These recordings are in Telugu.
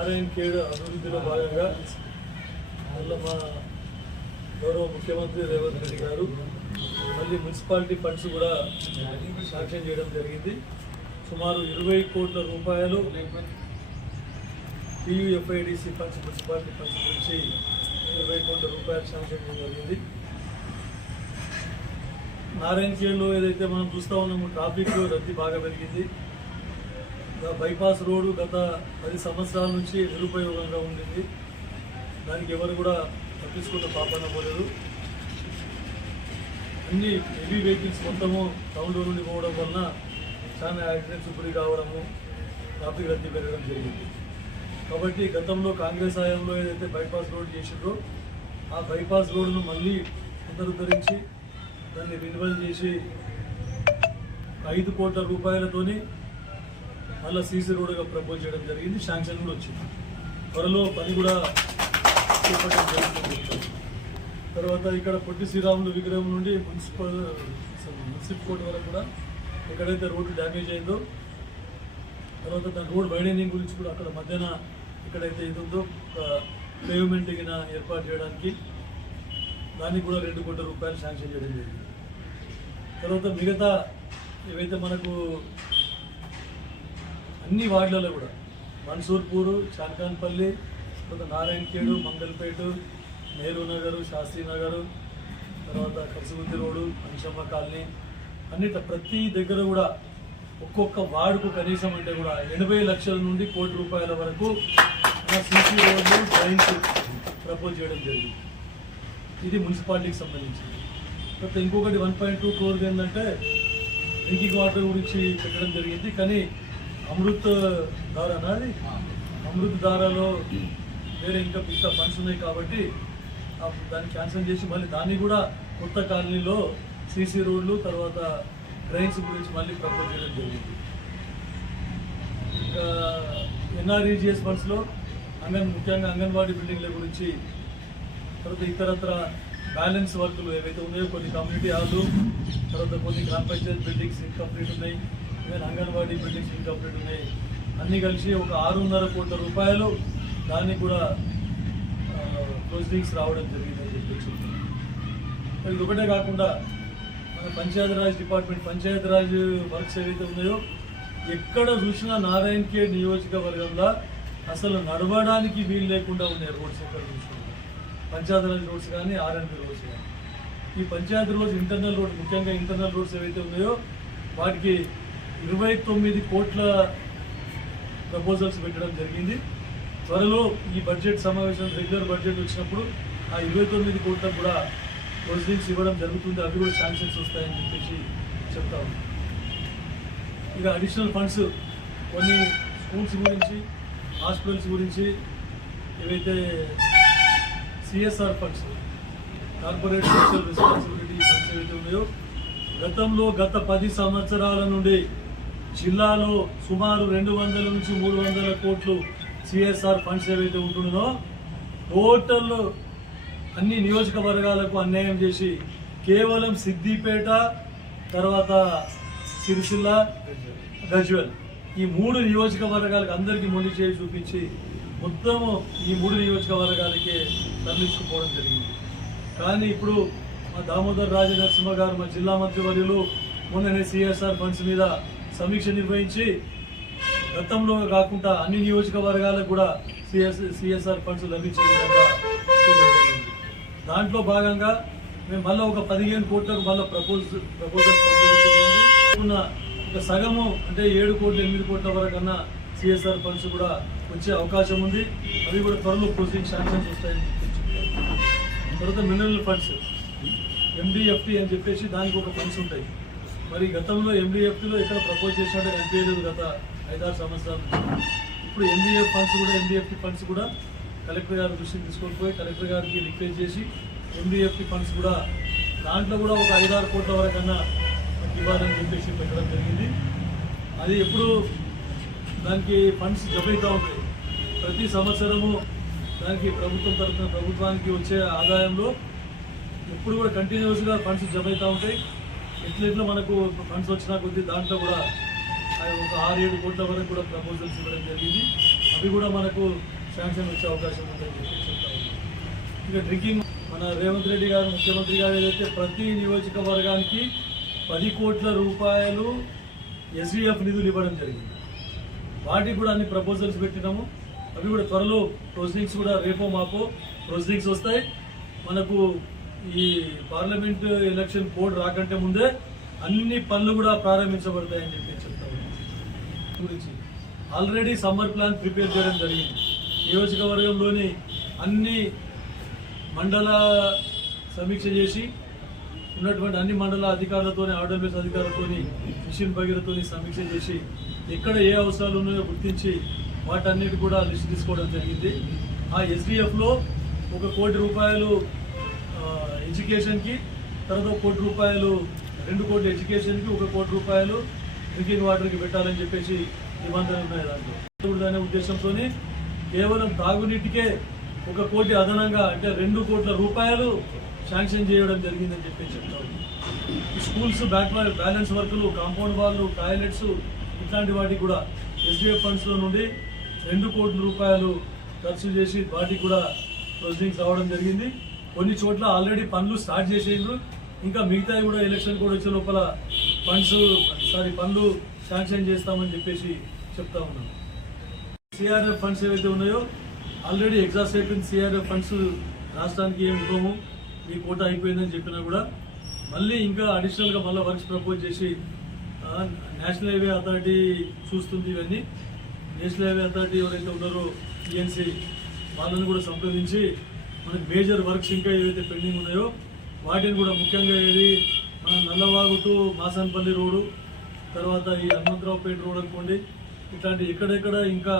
నారాయణ ఖేడ్ అభివృద్ధిలో భాగంగా మళ్ళీ మా గౌరవ ముఖ్యమంత్రి రేవంత్ రెడ్డి గారు మళ్ళీ మున్సిపాలిటీ ఫండ్స్ కూడా శాంక్షన్ చేయడం జరిగింది. సుమారు ఇరవై కోట్ల రూపాయలు టీయూఎఫ్ఐడిసి ఫండ్స్ మున్సిపాలిటీ ఫండ్స్ గురించి ఇరవై కోట్ల రూపాయలు శాంక్షన్ చేయడం జరిగింది. నారాయణ ఖేడ్లో ఏదైతే మనం చూస్తూ ఉన్నాము ట్రాఫిక్ రద్దీ బాగా పెరిగింది. బైపాస్ రోడ్డు గత పది సంవత్సరాల నుంచి నిరుపయోగంగా ఉండింది. దానికి ఎవరు కూడా పట్టించుకున్న పాపన పోలేదు. అన్ని హెవీ వెహికల్స్ మొత్తము టౌన్ రోడ్ నుండి పోవడం వలన చాలా యాక్సిడెంట్స్ గురి కావడము ట్రాఫిక్ రద్దీ పెరగడం జరిగింది. కాబట్టి గతంలో కాంగ్రెస్ హయాంలో ఏదైతే బైపాస్ రోడ్ చేసిండ్రో ఆ బైపాస్ రోడ్డును మళ్ళీ పునరుద్ధరించి దాన్ని రినివల్ చేసి ఐదు కోట్ల రూపాయలతోని మళ్ళీ సీసీ రోడ్గా ప్రపోజ్ చేయడం జరిగింది శాంక్షన్ కూడా వచ్చింది. త్వరలో పని కూడా చేపట్టడం జరుగుతుంది తర్వాత ఇక్కడ పొట్టి శ్రీరాములు విగ్రహం నుండి మున్సిపల్ మున్సిపల్ కోర్టు వరకు కూడా ఎక్కడైతే రోడ్డు డ్యామేజ్ అయిందో తర్వాత దాని రోడ్ వైడనింగ్ గురించి కూడా అక్కడ మధ్యన ఎక్కడైతే ఇది ఉందో ఒక పేవ్మెంట్ ఏర్పాటు చేయడానికి దానికి కూడా రెండు కోట్ల రూపాయలు శాంక్షన్ చేయడం జరిగింది. తర్వాత మిగతా ఏవైతే మనకు అన్ని వార్డులలో కూడా. మన్సూర్పూరు చాన్కాన్పల్లి తర్వాత నారాయణఖేడు మంగల్పేట నెహ్రూ నగరు శాస్త్రి నగరు తర్వాత కసిగుంది రోడ్డు అంశమ్మ కాలనీ అన్నిట ప్రతి దగ్గర కూడా ఒక్కొక్క వార్డుకు కనీసం అంటే కూడా ఎనభై లక్షల నుండి కోటి రూపాయల వరకు సీసీ రోడ్లు డ్రైన్స్ ప్రపోజ్ చేయడం జరిగింది. ఇది మున్సిపాలిటీకి సంబంధించింది. తర్వాత ఇంకొకటి వన్ పాయింట్ టూ క్రోర్ ఏంటంటే డ్రింకింగ్ వాటర్ గురించి పెట్టడం జరిగింది. కానీ అమృత్ ధార అది అమృత్ ధారలో వేరే ఇంకా మిగతా ఫండ్స్ ఉన్నాయి కాబట్టి దాన్ని క్యాన్సిల్ చేసి మళ్ళీ దాన్ని కూడా కొత్త కాలనీలో సీసీ రోడ్లు తర్వాత డ్రైన్స్ గురించి మళ్ళీ ప్రపోజ్ చేయడం జరిగింది. ఇంకా ఎన్ఆర్ఈజిఎస్ ఫండ్స్లో అంగన్ ముఖ్యంగా అంగన్వాడీ బిల్డింగ్ల గురించి తర్వాత ఇతరత్ర బ్యాలెన్స్ వర్కులు ఏవైతే ఉన్నాయో కొన్ని కమ్యూనిటీ హాల్లు తర్వాత కొన్ని గ్రామ పంచాయతీ బిల్డింగ్స్ ఇన్కంప్లీట్ ఉన్నాయి. ఈవెన్ అంగన్వాడీ బిల్డింగ్స్ ఇన్కంప్లీట్ ఉన్నాయి. అన్నీ కలిసి ఒక ఆరున్నర కోట్ల రూపాయలు దాన్ని కూడా ప్రొసీడింగ్స్ రావడం జరిగిందని చెప్పేసి ఇది ఒకటే కాకుండా మన పంచాయతీరాజ్ డిపార్ట్మెంట్ పంచాయతీరాజ్ వర్క్స్ ఏవైతే ఉన్నాయో ఎక్కడ చూసినా నారాయణ ఖేడ్ నియోజకవర్గంలో అసలు నడవడానికి వీలు లేకుండా ఉన్నాయి రోడ్స్ ఎక్కడ చూసినా. పంచాయతీరాజ్ రోడ్స్ కానీ ఆర్ఎన్బి రోడ్స్ కానీ. ఈ పంచాయతీ రోడ్స్ ఇంటర్నల్ రోడ్ ముఖ్యంగా ఇంటర్నల్ రోడ్స్ ఏవైతే ఉన్నాయో వాటికి ఇరవై తొమ్మిది కోట్ల ప్రపోజల్స్ పెట్టడం జరిగింది. త్వరలో ఈ బడ్జెట్ సమావేశం రెగ్యులర్ బడ్జెట్ వచ్చినప్పుడు ఆ ఇరవై తొమ్మిది కోట్లకు కూడా ప్రొసీడింగ్స్ ఇవ్వడం జరుగుతుంది. అవి కూడా శాంక్షన్స్ వస్తాయని చెప్పేసి చెప్తా ఉన్నాం. ఇక అడిషనల్ ఫండ్స్ కొన్ని స్కూల్స్ గురించి హాస్పిటల్స్ గురించి ఏవైతే CSR funds corporate social responsibility funds ఏవైతే ఉన్నాయో గతంలో గత పది సంవత్సరాల నుండి జిల్లాలో సుమారు రెండు వందల నుంచి మూడు వందల కోట్లు సిఎస్ఆర్ ఫండ్స్ ఏవైతే ఉంటుందో టోటల్ అన్ని నియోజకవర్గాలకు అన్యాయం చేసి కేవలం సిద్దిపేట తర్వాత సిరిసిల్ల గజ్వెల్ ఈ మూడు నియోజకవర్గాలకు అందరికీ మొండి చేయి చూపించి మొత్తము ఈ మూడు నియోజకవర్గాలకే తరలించుకుపోవడం జరిగింది. కానీ ఇప్పుడు మా దామోదర్ రాజనరసింహ గారు మా జిల్లా మంత్రివర్యులు మొన్ననే సిఎస్ఆర్ ఫండ్స్ మీద సమీక్ష నిర్వహించి గతంలో కాకుండా అన్ని నియోజకవర్గాలకు కూడా సిఎస్ సిఎస్ఆర్ ఫండ్స్ లభించే విధంగా చేయడం దాంట్లో భాగంగా మేము మళ్ళీ ఒక పదిహేను కోట్లకు మళ్ళీ ప్రపోజ్ ప్రపోజల్స్ ఉన్న ఒక సగము అంటే ఏడు కోట్లు ఎనిమిది కోట్ల వరకు సిఎస్ఆర్ ఫండ్స్ కూడా వచ్చే అవకాశం ఉంది. అవి కూడా త్వరలో ప్రొసీడింగ్ శాంక్షన్స్ వస్తాయని తర్వాత మినరల్ ఫండ్స్ ఎండిఎఫ్టి అని చెప్పేసి దానికి ఒక ఫండ్స్ ఉంటాయి. మరి గతంలో ఎండిఎఫ్టీలో ఎక్కడ ప్రపోజ్ చేసినట్టు కనిపించలేదు గత ఐదారు సంవత్సరాల. ఇప్పుడు ఎండిఎఫ్ ఫండ్స్ కూడా ఎండిఎఫ్టి ఫండ్స్ కూడా కలెక్టర్ గారి దృష్టికి తీసుకొని పోయి కలెక్టర్ గారికి రిక్వెస్ట్ చేసి ఎండిఎఫ్టి ఫండ్స్ కూడా దాంట్లో కూడా ఒక ఐదారు కోట్ల వరకన్నా ఇవ్వాలని చెప్పేసి పెట్టడం జరిగింది. అది ఎప్పుడు దానికి ఫండ్స్ జమైతూ ఉంటాయి. ప్రతి సంవత్సరము దానికి ప్రభుత్వం తరఫున ప్రభుత్వానికి వచ్చే ఆదాయంలో ఎప్పుడు కూడా కంటిన్యూస్గా ఫండ్స్ జమ అవుతూ ఉంటాయి. ఇట్లా ఇట్లా మనకు ఫండ్స్ వచ్చినా కొద్ది దాంట్లో కూడా ఒక ఆరు ఏడు కోట్ల వరకు కూడా ప్రపోజల్స్ ఇవ్వడం జరిగింది. అవి కూడా మనకు శాంక్షన్ వచ్చే అవకాశం ఉందని చెప్తా ఇక డ్రింకింగ్ మన రేవంత్ రెడ్డి గారు ముఖ్యమంత్రి గారు ఏదైతే ప్రతి నియోజకవర్గానికి పది కోట్ల రూపాయలు ఎస్డిఎఫ్ నిధులు ఇవ్వడం జరిగింది. వాటికి కూడా అన్ని ప్రపోజల్స్ పెట్టినాము. అవి కూడా త్వరలో ప్రొసీడింగ్స్ కూడా రేపో మాపో ప్రొసీడింగ్స్ వస్తాయి. మనకు ఈ పార్లమెంట్ ఎలక్షన్ కోడ్ రాకంటే ముందే అన్ని పనులు కూడా ప్రారంభించబడతాయని చెప్పి చెప్తా గురించి ఆల్రెడీ సమ్మర్ ప్లాన్ ప్రిపేర్ చేయడం జరిగింది. నియోజకవర్గంలోని అన్ని మండల సమీక్ష చేసి ఉన్నటువంటి అన్ని మండల అధికారులతోని ఆర్డర్బేస్ అధికారులతోని మిషన్ భగీరతోని సమీక్ష చేసి ఎక్కడ ఏ అవసరాలు ఉన్నాయో గుర్తించి వాటన్నిటి కూడా లిస్ట్ తీసుకోవడం జరిగింది. ఆ ఎస్డిఎఫ్లో ఒక కోటి రూపాయలు ఎడ్యుకేషన్కి తర్వాత ఒక కోటి రూపాయలు రెండు కోట్ల ఎడ్యుకేషన్కి ఒక కోటి రూపాయలు డ్రింకింగ్ వాటర్కి పెట్టాలని చెప్పేసి నిబంధనలు ఉన్నాయి దాంట్లో. అనే ఉద్దేశంతో కేవలం తాగునీటికే ఒక కోటి అదనంగా అంటే రెండు కోట్ల రూపాయలు శాంక్షన్ చేయడం జరిగిందని చెప్పేసి చెప్తాను స్కూల్స్ బ్యాక్ బ్యాలెన్స్ వర్కులు కాంపౌండ్ వాళ్ళు టాయిలెట్స్ ఇట్లాంటి వాటికి కూడా ఎస్డిఎఫ్ ఫండ్స్లో నుండి రెండు కోట్ల రూపాయలు ఖర్చు చేసి వాటికి కూడా ప్రొసీడింగ్స్ రావడం జరిగింది. కొన్ని చోట్ల ఆల్రెడీ పనులు స్టార్ట్ చేసేండ్రు ఇంకా మిగతావి కూడా ఎలక్షన్ కూడా వచ్చే లోపల ఫండ్స్ సారీ పనులు శాంక్షన్ చేస్తామని చెప్పేసి చెప్తా ఉన్నాం. సిఆర్ఎఫ్ ఫండ్స్ ఏవైతే ఉన్నాయో ఆల్రెడీ ఎగ్జాస్ట్ అయిపోయింది సిఆర్ఎఫ్ ఫండ్స్ రాష్ట్రానికి ఏమి ఇవ్వము. మీ కోట అయిపోయిందని చెప్పినా కూడా. మళ్ళీ ఇంకా అడిషనల్గా మళ్ళీ వర్క్స్ ప్రపోజ్ చేసి నేషనల్ హైవే అథారిటీ చూస్తుంది ఇవన్నీ. నేషనల్ హైవే అథారిటీ ఎవరైతే ఉన్నారో టీఎన్సీ వాళ్ళని కూడా సంప్రదించి మనకి మేజర్ వర్క్స్ ఇంకా ఏవైతే పెండింగ్ ఉన్నాయో వాటిని కూడా ముఖ్యంగా ఏది మన నల్లవాగు టు రోడ్డు తర్వాత ఈ హనుమంతరావుపేట రోడ్ అనుకోండి ఇట్లాంటి ఎక్కడెక్కడ ఇంకా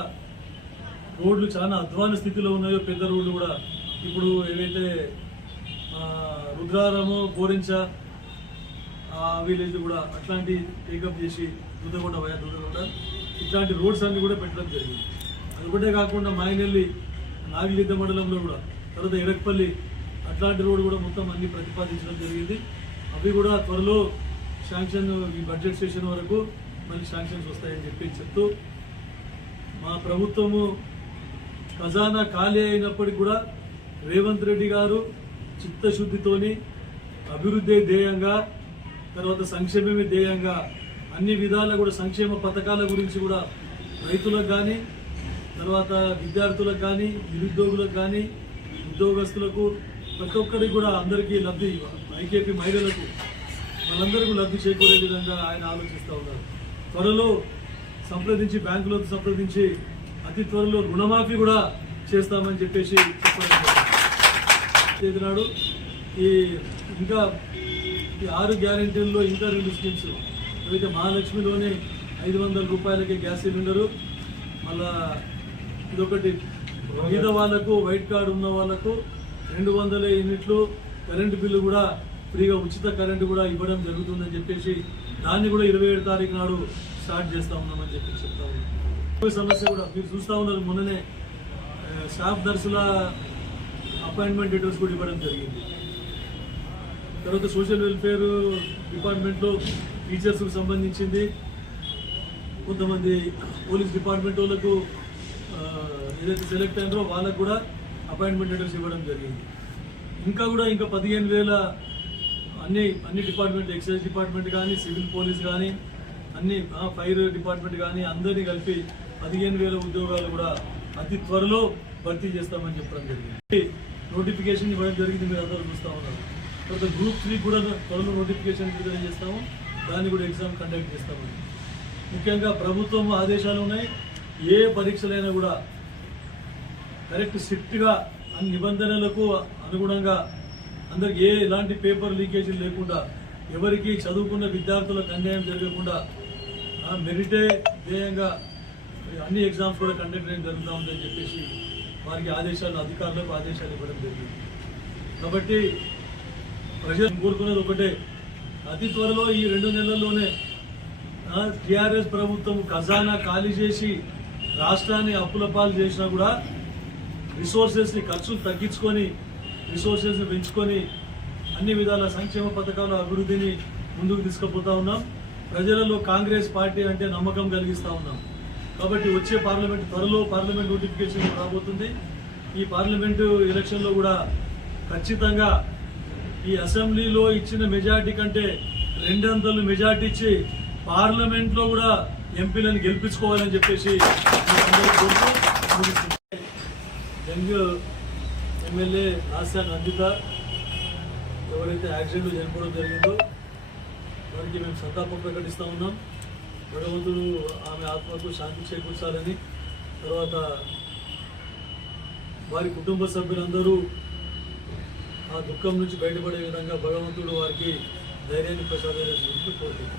రోడ్లు చాలా అధ్వాన స్థితిలో ఉన్నాయో పెద్ద రోడ్లు కూడా ఇప్పుడు ఏవైతే రుద్రారము బోరించ ఆ విలేజ్ కూడా అట్లాంటి టేకప్ చేసి దుద్దగొండ వయా దుద్దగొండ ఇట్లాంటి రోడ్స్ అన్ని కూడా పెట్టడం జరిగింది. అది ఒకటే కాకుండా మాయనెల్లి నాగిలిద్ద మండలంలో కూడా తర్వాత ఎడక్పల్లి అట్లాంటి రోడ్డు కూడా మొత్తం అన్ని ప్రతిపాదించడం జరిగింది. అవి కూడా త్వరలో శాంక్షన్ ఈ బడ్జెట్ సెషన్ వరకు మళ్ళీ శాంక్షన్స్ వస్తాయని చెప్పి చెప్తూ మా ప్రభుత్వము ఖజానా ఖాళీ అయినప్పటికీ కూడా రేవంత్ రెడ్డి గారు చిత్తశుద్ధితోని అభివృద్ధి ధ్యేయంగా తర్వాత సంక్షేమమే ధ్యేయంగా అన్ని విధాల కూడా సంక్షేమ పథకాల గురించి కూడా రైతులకు కానీ తర్వాత విద్యార్థులకు కానీ నిరుద్యోగులకు కానీ ఉద్యోగస్తులకు ప్రతి ఒక్కరికి కూడా అందరికీ లబ్ధి ఐకేపీ మహిళలకు వాళ్ళందరికీ లబ్ధి చేకూరే విధంగా ఆయన ఆలోచిస్తూ ఉన్నారు. త్వరలో సంప్రదించి బ్యాంకులతో సంప్రదించి అతి త్వరలో రుణమాఫీ కూడా చేస్తామని చెప్పేసి చెప్పారు నాడు ఈ ఇంకా ఈ ఆరు గ్యారంటీల్లో ఇంకా రెండు స్కీమ్స్. ఏవైతే మహాలక్ష్మిలోనే ఐదు వందల రూపాయలకి గ్యాస్ సిలిండరు మళ్ళా ఇదొకటి మీద వాళ్ళకు వైట్ కార్డు ఉన్న వాళ్ళకు రెండు వందల యూనిట్లు కరెంటు బిల్లు కూడా ఫ్రీగా ఉచిత కరెంటు కూడా ఇవ్వడం జరుగుతుందని చెప్పేసి దాన్ని కూడా ఇరవై ఏడు తారీఖు నాడు స్టార్ట్ చేస్తా ఉన్నామని చెప్పి చెప్తా ఉన్నాం. సమస్య కూడా మీరు చూస్తూ ఉన్నారు మొన్ననే స్టాఫ్ నర్సుల అపాయింట్మెంట్ డీటెయిల్స్ కూడా ఇవ్వడం జరిగింది. తర్వాత సోషల్ వెల్ఫేర్ డిపార్ట్మెంట్లో టీచర్స్కు సంబంధించింది. కొంతమంది పోలీస్ డిపార్ట్మెంట్ వాళ్ళకు ఏదైతే సెలెక్ట్ అయినారో వాళ్ళకు కూడా అపాయింట్మెంట్ లెటర్స్ ఇవ్వడం జరిగింది. ఇంకా కూడా ఇంకా పదిహేను వేల అన్ని అన్ని డిపార్ట్మెంట్ ఎక్సైజ్ డిపార్ట్మెంట్ కానీ సివిల్ పోలీస్ కానీ అన్ని ఫైర్ డిపార్ట్మెంట్ కానీ అందరినీ కలిపి పదిహేను వేల ఉద్యోగాలు కూడా అతి త్వరలో భర్తీ చేస్తామని చెప్పడం జరిగింది. నోటిఫికేషన్ ఇవ్వడం జరిగింది మీరు అందరూ చూస్తూ ఉన్నారు. తర్వాత గ్రూప్ త్రీ కూడా త్వరలో నోటిఫికేషన్ విడుదల చేస్తాము. దాన్ని కూడా ఎగ్జామ్ కండక్ట్ చేస్తామని. ముఖ్యంగా ప్రభుత్వం ఆదేశాలు ఉన్నాయి. ఏ పరీక్షలైనా కూడా కరెక్ట్ స్ట్రిక్ట్గా అన్ని నిబంధనలకు అనుగుణంగా అందరికి ఏ ఎలాంటి పేపర్ లీకేజీలు లేకుండా ఎవరికి చదువుకున్న విద్యార్థులకు అన్యాయం జరగకుండా మెరిటే ధ్యేయంగా అన్ని ఎగ్జామ్స్ కూడా కండక్ట్ చేయడం జరుగుతూ ఉందని చెప్పేసి వారికి ఆదేశాలు అధికారులకు ఆదేశాలు ఇవ్వడం జరిగింది. కాబట్టి ప్రజలు కోరుకున్నది ఒకటే అతి త్వరలో ఈ రెండు నెలల్లోనే టిఆర్ఎస్ ప్రభుత్వం ఖజానా ఖాళీ చేసి రాష్ట్రాన్ని అప్పుల పాలు చేసినా కూడా రిసోర్సెస్ని ఖర్చులు తగ్గించుకొని రిసోర్సెస్ని పెంచుకొని అన్ని విధాల సంక్షేమ పథకాల అభివృద్ధిని ముందుకు తీసుకుపోతా ఉన్నాం. ప్రజలలో కాంగ్రెస్ పార్టీ అంటే నమ్మకం కలిగిస్తూ ఉన్నాం. కాబట్టి వచ్చే పార్లమెంట్ త్వరలో పార్లమెంట్ నోటిఫికేషన్ రాబోతుంది. ఈ పార్లమెంటు ఎలక్షన్లో కూడా ఖచ్చితంగా ఈ అసెంబ్లీలో ఇచ్చిన మెజార్టీ కంటే రెండంతలు మెజార్టీ ఇచ్చి పార్లమెంట్లో కూడా ఎంపీలను గెలిపించుకోవాలని చెప్పేసి డెంగ్యూ ఎమ్మెల్యే ఆశా నందిత ఎవరైతే యాక్సిడెంట్ చనిపోవడం జరిగిందో వారికి మేము సంతాపం ప్రకటిస్తూ ఉన్నాం. భగవంతుడు ఆమె ఆత్మకు శాంతి చేకూర్చాలని. తర్వాత వారి కుటుంబ సభ్యులందరూ ఆ దుఃఖం నుంచి బయటపడే విధంగా భగవంతుడు వారికి ధైర్యాన్ని ప్రసాదించాలని కోరుతున్నాం